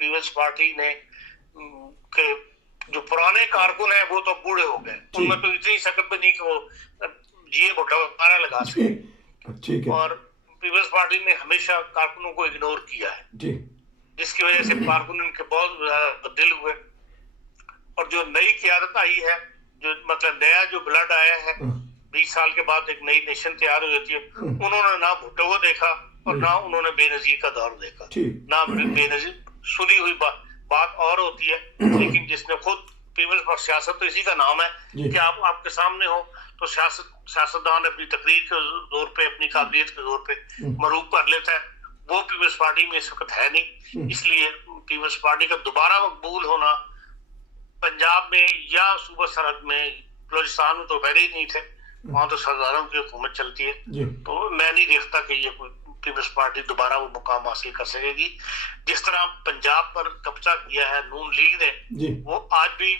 Peoples party نے کہ جو پرانے کارکن ہیں وہ تو بوڑھے ہو گئے, ان میں تو اتنی شکل بھی نہیں کہ وہ جی بٹوارا لگا سکے, اور پیپلز پارٹی نے ہمیشہ کارکنوں کو اگنور کیا ہے, جس کی وجہ سے کارکن ان کے بہت زیادہ دل ہوئے. اور جو نئی قیادت آئی ہے, جو مطلب نیا جو بلڈ آیا ہے 20 سال کے بعد ایک نئی نیشن تیار ہو جاتی ہے, انہوں نے نہ بھٹو کو دیکھا اور نہ انہوں نے بے نظیر کا دور دیکھا, نہ بے نظیر. سنی ہوئی بات اور ہوتی ہے, لیکن جس نے خود پیپلز پر سیاست تو اسی کا نام ہے کہ آپ کے سامنے ہو تو سیاستدان اپنی تقریر کے زور پہ, اپنی قابلیت کے زور پہ مروب کر لیتا ہے. وہ پیپلز پارٹی میں اس وقت ہے نہیں, اس لیے پیپلز پارٹی کا دوبارہ مقبول ہونا پنجاب میں یا صوبہ سرحد میں, بلوچستان میں تو پہلے ہی نہیں تھے, وہاں تو سرداروں کی حکومت چلتی ہے, تو میں نہیں دیکھتا کہ یہ کوئی پیپلز پارٹی دوبارہ وہ مقام حاصل کر سکے گی. جس طرح پنجاب پر قبضہ کیا ہے نون لیگ نے, وہ آج بھی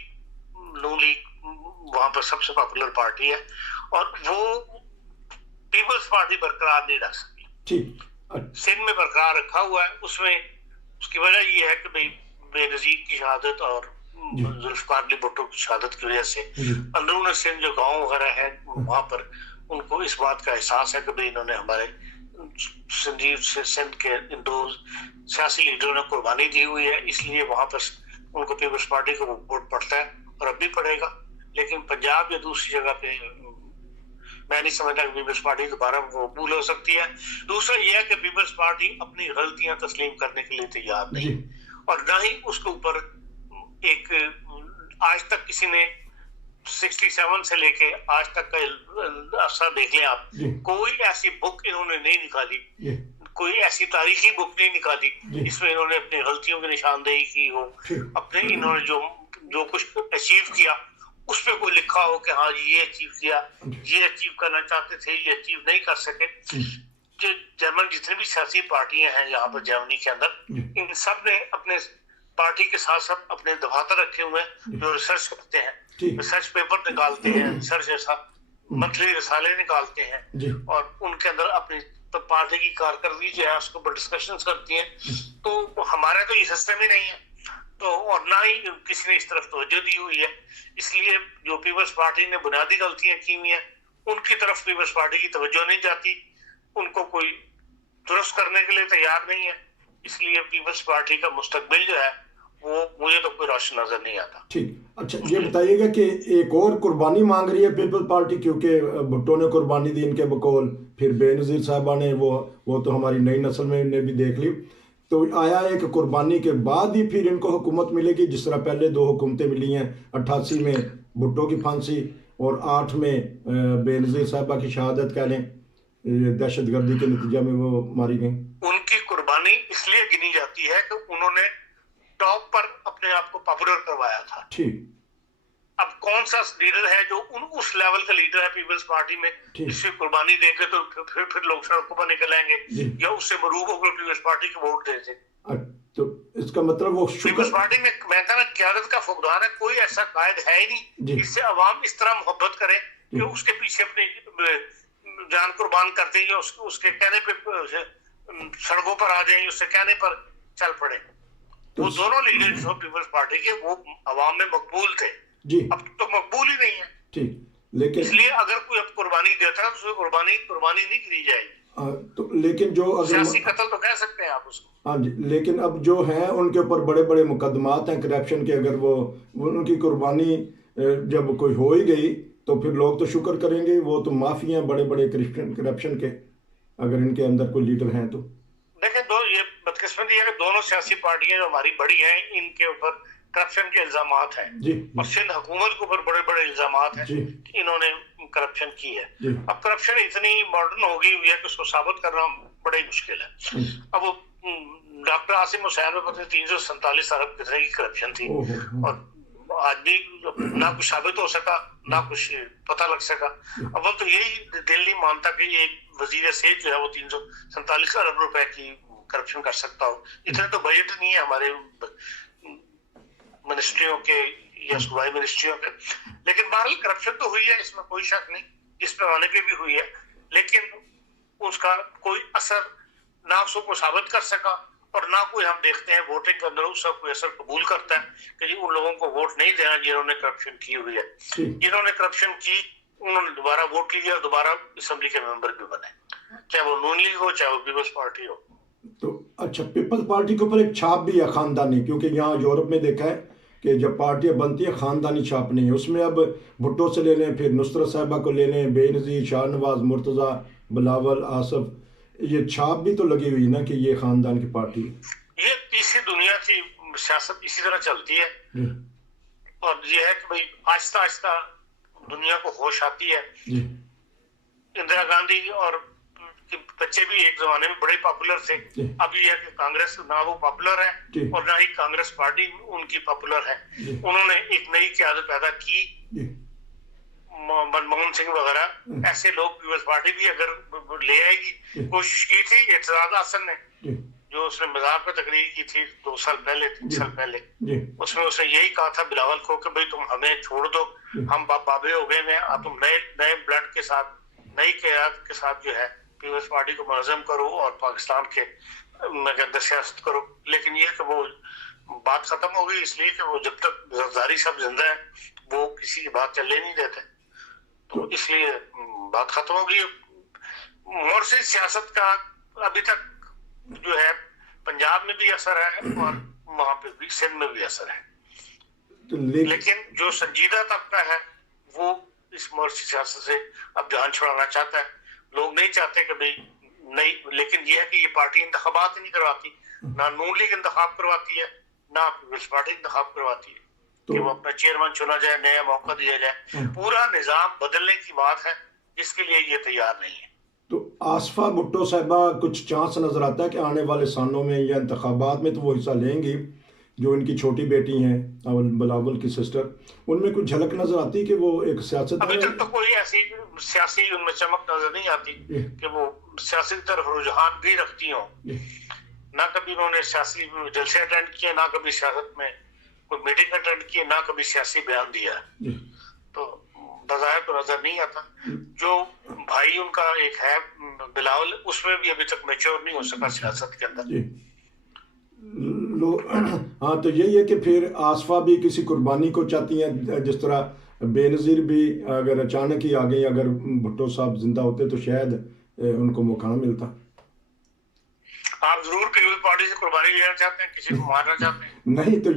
نون لیگ وہاں پر سب سے پاپولر پارٹی ہے, اور وہ پیپلز پارٹی برقرار نہیں رکھ سکی. سندھ میں برقرار رکھا ہوا ہے, اس کی وجہ یہ ہے کہ بے نظیر کی شہادت اور ذوالفقار علی بھٹو کی شہادت کی وجہ سے اندرون سندھ جو گاؤں وغیرہ ہیں وہاں پر ان کو اس بات کا احساس ہے کہ انہوں نے ہمارے سندھ کے ان دو سیاسی لیڈروں نے قربانی دی ہوئی ہے, اس لیے وہاں پر ان کو پیپلز پارٹی کو ووٹ پڑتا ہے اور اب بھی پڑے گا. لیکن پنجاب یا دوسری جگہ پہ میں نہیں سمجھتا کہ پیپلز پارٹی دوبارہ قبول ہو سکتی ہے. دوسرا یہ ہے کہ پیپلز پارٹی اپنی غلطیاں تسلیم کرنے کے لیے تیار نہیں, اور نہ ہی اس کے اوپر ایک آج تک کسی نے 67 سے لے کے آج تک کا عرصہ دیکھ لیں آپ, کوئی ایسی بک انہوں نے نہیں نکالی, کوئی ایسی تاریخی بک نہیں نکالی اس میں انہوں نے اپنی غلطیوں کی نشاندہی کی ہو, اپنے انہوں نے جو کچھ اچیو کیا اس پہ کوئی لکھا ہو کہ ہاں یہ اچیو کیا, یہ اچیو کرنا چاہتے تھے, یہ اچیو نہیں کر سکے. جرمن جتنی بھی سیاسی پارٹیاں ہیں یہاں پر جرمنی کے اندر, ان سب نے اپنے پارٹی کے ساتھ ساتھ اپنے دفاتر رکھے ہوئے ہیں جو ریسرچ کرتے ہیں, ریسرچ پیپر نکالتے ہیں, ریسرچ ایسا منتھلی رسالے نکالتے ہیں, اور ان کے اندر اپنی پارٹی کی کارکردگی جو ہے اس کے اوپر ڈسکشنز کرتی ہیں. تو ہمارا تو یہ سسٹم ہی نہیں ہے, تو اور نہ ہی کسی نے اس طرف توجہ دی ہوئی ہے. اس لیے جو پیپلز پارٹی نے بنیادی غلطیاں کی ہوئی ہیں ان کی طرف پیپلز پارٹی کی توجہ نہیں جاتی, ان کو کوئی درست کرنے کے لیے تیار نہیں ہے. اس لیے پیپلز پارٹی کا مستقبل جو ہے وہ مجھے تو کوئی روشن نظر نہیں آتا. ٹھیک, اچھا یہ بتائیے گا کہ ایک اور قربانی مانگ رہی ہے پیپل پارٹی, کیونکہ بھٹو نے قربانی دی ان کے بقول, پھر بے نظیر صاحبہ نے وہ تو ہماری نئی نسل میں نے بھی دیکھ لی, تو آیا ہے کہ قربانی کے بعد ہی پھر ان کو حکومت ملے گی, جس طرح پہلے 2 حکومتیں ملی ہیں, 88 میں بھٹو کی پھانسی اور 8 میں بے نظیر صاحبہ کی شہادت کہہ لیں, دہشت گردی کے نتیجہ میں وہ ماری گئیں. ان کی قربانی اس لیے گنی جاتی ہے کہ انہوں نے ٹاپ پر اپنے آپ کو پاپولر کروایا تھا. ٹھیک, اب کون سا لیڈر ہے جو اس لیول کا لیڈر ہے پیپلز پارٹی میں اس کی قربانی دے کے تو پھر لوگ سڑکوں پر نکل آئیں گے یا اس سے مروب ہو کر پیپلز پارٹی کو ووٹ دے دیں. تو اس کا مطلب وہ پیپلز پارٹی میں کہنا قیادت کا فقدان ہے, کوئی ایسا قائد ہے ہی نہیں جس سے عوام اس طرح محبت کرے کہ اس کے پیچھے اپنی جان قربان کر دیں, اس کے کہنے پہ سڑکوں پر آ جائیں, اس سے کہنے پر چل پڑے. وہ دونوں لیڈر جو پیپلز پارٹی کے وہ عوام میں مقبول تھے, اب تو مقبول ہی نہیں ہے. ٹھیک, لیکن اس لیے اگر کوئی اب قربانی دیتا ہے تو قربانی نہیں کی جائے گی. تو لیکن جو سیاسی قتل تو کہہ سکتے ہیں آپ اس کو. ہاں جی, لیکن اب جو ہیں ان کے اوپر بڑے بڑے مقدمات ہیں کرپشن کے, اگر وہ ان کی قربانی جب کوئی ہو ہی گئی تو پھر لوگ تو شکر کریں گے, وہ تو معافی ہیں بڑے بڑے کرپشن کے, اگر ان کے اندر کوئی لیڈر ہیں تو. دیکھیں یہ بدقسمتی ہے کہ دونوں سیاسی پارٹیاں جو ہماری بڑی ہیں ان کے اوپر کرپشن کے الزامات ہیں, اور سندھ حکومت کے اوپر بڑے بڑے الزامات ہیں کہ انہوں نے کرپشن کی ہے. اب کرپشن اتنی ماڈرن ہو گئی ہوئی ہے کہ اس کو ثابت کرنا بڑی مشکل ہے. اب وہ ڈاکٹر عاصم حسین میں پتہ 347 ارب کتنے کی کرپشن تھی, اور آج بھی نہ کچھ ثابت ہو سکا نہ کچھ پتہ لگ سکا. اب وہ تو یہی دل نہیں مانتا کہ ایک وزیر صحت جو ہے وہ 347 ارب روپے کی کرپشن کر سکتا ہو. اتنے تو بجٹ نہیں ہے ہمارے منسٹریوں کے یا صوبائی منسٹریوں کے. لیکن بہرحال کرپشن تو ہوئی ہے, اس میں کوئی شک نہیں, جس پیمانے پہ بھی ہوئی ہے, لیکن اس کا کوئی اثر نہ اس کو ثابت کر سکا اور نہ کوئی ہم دیکھتے ہیں ووٹنگ کے اندر اس سب کوئی اثر قبول کرتا ہے کہ جی ان لوگوں کو ووٹ نہیں دینا جنہوں نے کرپشن کی ہوئی ہے. جنہوں نے کرپشن کی انہوں نے دوبارہ ووٹ لیا اور دوبارہ اسمبلی کے ممبر بھی بنے, چاہے وہ نون لیگ ہو چاہے وہ پیپلز پارٹی ہو. تو اچھا, پیپلز پارٹی کے اوپر ایک چھاپ بھی ہے خاندانی, کیونکہ یہاں یورپ میں دیکھا ہے کہ جب پارٹیاں بنتی ہیں خاندانی چھاپ نہیں ہے. اس میں اب بھٹو سے لے لیں, پھر نصرت صاحبہ کو لے لیں, بے نظیر, شاہ نواز, مرتضیٰ, بلاول, آصف, یہ چھاپ بھی تو لگی ہوئی نا کہ یہ خاندان کی پارٹی ہے. یہ تیسری دنیا کی سیاست اسی طرح چلتی ہے, اور یہ ہے کہ بھائی آہستہ آہستہ دنیا کو ہوش آتی ہے. اندرا گاندھی اور بچے بھی ایک زمانے میں بڑے پاپولر تھے, اب یہ ہے کہ کانگریس نہ وہ پاپولر ہے اور نہ ہی کانگریس پارٹی ان کی پاپولر ہے. انہوں نے ایک نئی قیادت پیدا کی, منموہن سنگھ وغیرہ ایسے لوگ پیپلز پارٹی بھی اگر لے آئے گی, کوشش کی تھی اعتراض حسن نے, جو اس نے مزار پہ تقریر کی تھی 2 سال پہلے 3 سال پہلے, اس میں اس نے یہی کہا تھا بلاول کو کہ بھائی تم ہمیں چھوڑ دو, ہم بابے ہو گئے ہیں, تم نئے بلڈ کے ساتھ نئی قیادت کے ساتھ جو ہے پیپلز پارٹی کو منظم کرو اور پاکستان کے اندر سیاست کرو. لیکن یہ کہ وہ بات ختم ہو گئی, اس لیے کہ وہ جب تک زرداری صاحب زندہ ہے وہ کسی کی بات چلنے نہیں دیتے, تو اس لیے بات ختم ہو گئی. مورسی سیاست کا ابھی تک جو ہے پنجاب میں بھی اثر ہے اور وہاں پہ بھی سندھ میں بھی اثر ہے, لیکن جو سنجیدہ طبقہ ہے وہ اس مورسی سیاست سے اب جان چھڑانا چاہتا ہے. لوگ نہیں چاہتے کہ بھائی نہیں, لیکن یہ ہے کہ یہ پارٹی انتخابات نہیں کرواتی, نہ نون لیگ انتخاب کرواتی ہے نہ پیپلز پارٹی انتخاب کرواتی ہے کہ وہ اپنا چیئرمین چنا جائے, نیا موقع دیا جائے. پورا نظام بدلنے کی بات ہے جس کے لیے یہ تیار نہیں ہے. تو آصفہ بھٹو صاحبہ کچھ چانس نظر آتا ہے کہ آنے والے سالوں میں یا انتخابات میں تو وہ حصہ لیں گی, جو ان کی چھوٹی بیٹی ہیں بلاول کی سسٹر, ان میں کچھ جھلک نظر آتی کہ وہ ایک سیاست ابھی تک تو کوئی ایسی سیاسی ان میں چمک نظر نہیں آتی کہ وہ سیاسی طرف رجحان بھی رکھتی ہوں. نہ کبھی انہوں نے سیاسی جلسے اٹینڈ کیے, نہ کبھی سیاست میں کوئی میٹنگ اٹینڈ کی, نہ کبھی سیاسی بیان دیا ہے, تو بظاہر تو نظر نہیں آتا. جو بھائی ان کا ایک ہے بلاول, اس میں بھی ابھی تک میچور نہیں ہو سکا سیاست کے اندر. ہاں, تو یہی ہے کہ پھر آصفہ بھی کسی قربانی کو چاہتی ہیں, جس طرح بے نظیر بھی اگر اچانک ہی آ گئی, اگر بھٹو صاحب زندہ ہوتے تو شاید ان کو موقع نہ ملتا. آپ ضرور پیپلز پارٹی سے قربانی لینا چاہتے ہیں, کسی کو مارنا چاہتے ہیں؟ نہیں, تو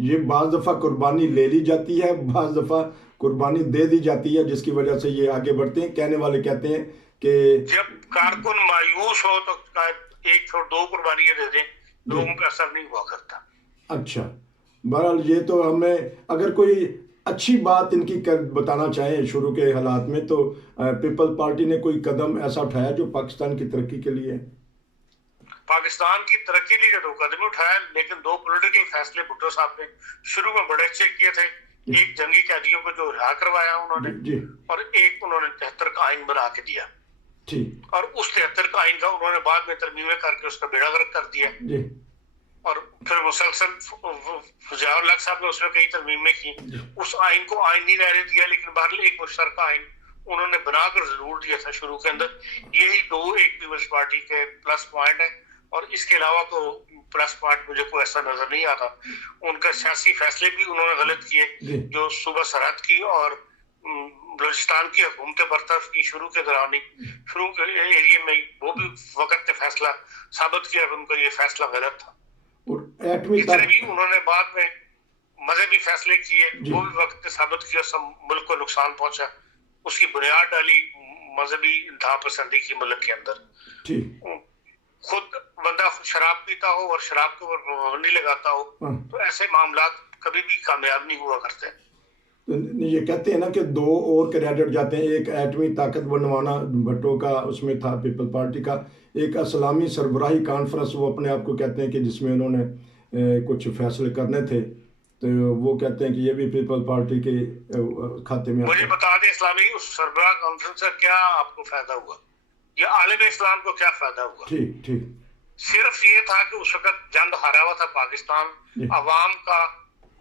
یہ بعض دفعہ قربانی لے لی جاتی ہے, بعض دفعہ قربانی دے دی جاتی ہے, جس کی وجہ سے یہ آگے بڑھتے ہیں. کہنے والے کہتے ہیں کہ جب کارکن مایوس ہو تو 1-2 قربانیاں دے دیں, لوگوں پہ اثر نہیں ہوا کرتا. اچھا, بہرحال یہ تو ہمیں اگر کوئی اچھی بات ان کی بتانا چاہیں شروع کے حالات میں, تو پیپل پارٹی نے کوئی قدم ایسا اٹھایا جو پاکستان کی ترقی کے لیے, پاکستان کی ترقی کے لیے 2 قدم اٹھایا, لیکن 2 پولیٹیکل فیصلے بھٹو صاحب نے شروع میں بڑے اچھے کیے تھے. ایک جنگی قیدیوں کو جو رہا کروایا انہوں نے, اور ایک انہوں نے 73 کا آئین بنا کے دیا, اور اس 73 کا آئین کا انہوں نے بعد میں ترمیمیں کر کے اس کا بیڑا غرق کر دیا. اور پھر مسلسل ضیاء الحق صاحب نے اس میں کئی ترمیمیں کی. اس آئین کو آئین نہیں رہنے دیا, لیکن بہرحال ایک مشترکہ آئین انہوں نے بنا کر ضرور دیا تھا شروع کے اندر. یہی 2 ایک پیپلز پارٹی کے پلس پوائنٹ ہیں, اور اس کے علاوہ تو پلس پوائنٹ مجھے کوئی ایسا نظر نہیں آتا. ان کا سیاسی فیصلے بھی انہوں نے غلط کیے, جو صوبہ سرحد کی اور بلوچستان کی حکومتیں برطرف کی شروع کے دوران ہی, شروع کے ایریے میں, وہ بھی وقت نے فیصلہ ثابت کیا کہ ان کا یہ فیصلہ غلط تھا. جتنے بھی انہوں نے بعد میں مذہبی فیصلے کیے وہ بھی وقت نے ثابت کیا سب ملک کو نقصان پہنچا. اس کی بنیاد ڈالی مذہبی انتہا پسندی کی ملک کے اندر. خود بندہ شراب پیتا ہو اور شراب کے اوپر پابندی لگاتا ہو تو ایسے معاملات کبھی بھی کامیاب نہیں ہوا کرتے. یہ کہتے ہیں نا کہ 2 اور کینڈیڈیٹ جاتے ہیں, ایک ایٹمی طاقت بنوانا بھٹو کا اس میں تھا پیپل پارٹی کا, ایک اسلامی سربراہی کانفرنس وہ اپنے آپ کو کہتے ہیں کہ جس میں انہوں نے کچھ فیصلے کرنے تھے, تو وہ کہتے ہیں کہ یہ بھی پیپل پارٹی کے کھاتے میں. مجھے بتا دیں اسلامی اس سربراہ کانفرنس سے کیا آپ کو فائدہ ہوا, یا عالم اسلام کو کیا فائدہ ہوا؟ ٹھیک, صرف یہ تھا کہ اس وقت جنگ ہارا ہوا تھا پاکستان, عوام کا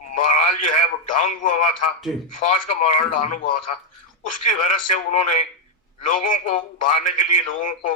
مورال جو ہے وہ ڈاؤن ہوا تھا, فوج کا مورال ڈاؤن ہوا تھا. اس کی غرض سے انہوں نے لوگوں کو ابھارنے کے لیے, لوگوں کو